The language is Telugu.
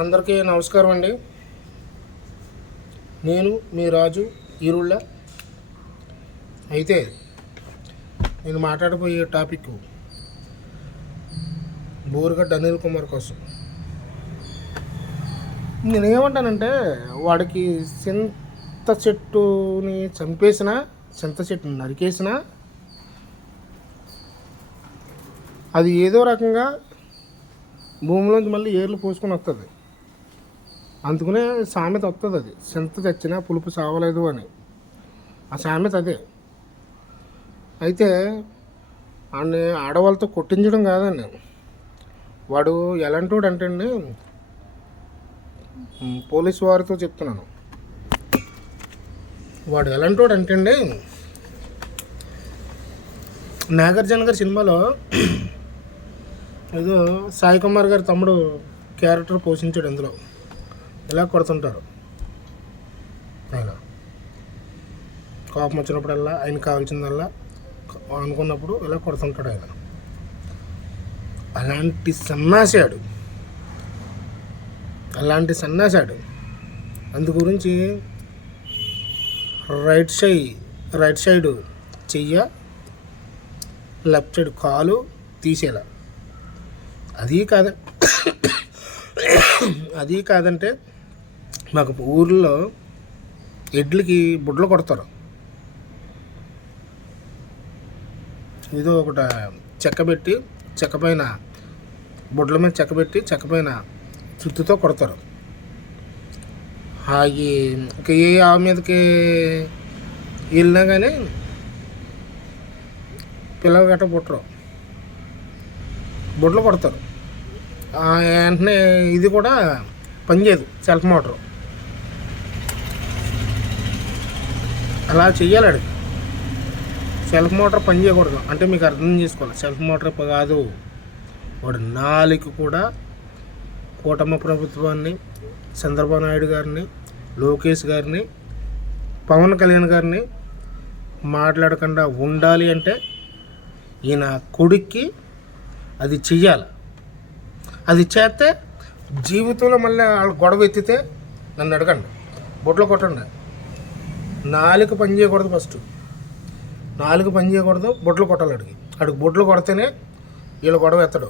అందరికీ నమస్కారం అండి. నేను మీ రాజు ఈరుళ్ళ. అయితే నేను మాట్లాడబోయే టాపిక్ బోరుగడ్డ అనిల్ కుమార్ కోసం. నేనేమంటానంటే, వాడికి చింత చెట్టుని చంపేసినా, చింత చెట్టుని నరికేసినా అది ఏదో రకంగా భూమిలోంచి మళ్ళీ ఏర్లు పోసుకొని వస్తుంది. అందుకనే సామెత వస్తుంది, అది చింత చచ్చినా పులుపు సావలేదు అని. ఆ సామెత అదే. అయితే వాడిని ఆడవాళ్ళతో కొట్టించడం కాదండి. వాడు ఎలాంటోడు అంటే అండి, పోలీసు వారితో చెప్తున్నాను, వాడు ఎలాంటోడు అంటే అండి, నాగార్జున గారి సినిమాలో ఏదో సాయి కుమార్ గారి తమ్ముడు క్యారెక్టర్ పోషించాడు. అందులో ఇలా కొడుతుంటారు. ఆయన కోపం వచ్చినప్పుడల్లా, ఆయన కావాల్సిందల్లా అనుకున్నప్పుడు ఇలా కొడుతుంటాడు ఆయన. అలాంటి సన్నాసాడు. అందు గురించి రైట్ సైడ్ చెయ్య, లెఫ్ట్ సైడ్ కాలు తీసేలా. అది కాదంటే మాకు ఊర్లో ఎడ్లకి బుడ్లు కొడతారు. ఏదో ఒకట చెక్క పైన బుడ్ల మీద చెక్క పైన చుట్టుతో కొడతారు. ఇంకా ఏ ఆవు మీదకి వెళ్ళినా కానీ పిల్లలు గట్ట బుడ్లు కొడతారు. వెంటనే ఇది కూడా పనిచేయదు, సెల్ఫ్ మోటారు. అలా చెయ్యాలి. అడిగి సెల్ఫ్ మోటార్ పని చేయకూడదు అంటే మీకు అర్థం చేసుకోవాలి. సెల్ఫ్ మోటార్ కాదు, వాడు నాలుగు కూడా కూటమి ప్రభుత్వాన్ని, చంద్రబాబు నాయుడు గారిని, లోకేష్ గారిని, పవన్ కళ్యాణ్ గారిని మాట్లాడకుండా ఉండాలి అంటే ఈయన కొడుక్కి అది చెయ్యాలి. అది చేస్తే జీవితంలో మళ్ళీ వాళ్ళు గొడవ ఎత్తితే నన్ను అడగండి, బొట్లు కొట్టండి. నాలుగు పని చేయకూడదు, ఫస్ట్ నాలుగు పని చేయకూడదు, బొట్లు కొట్టాలి. అడిగి బొట్లు కొడితేనే వీళ్ళు గొడవ ఎత్తడు.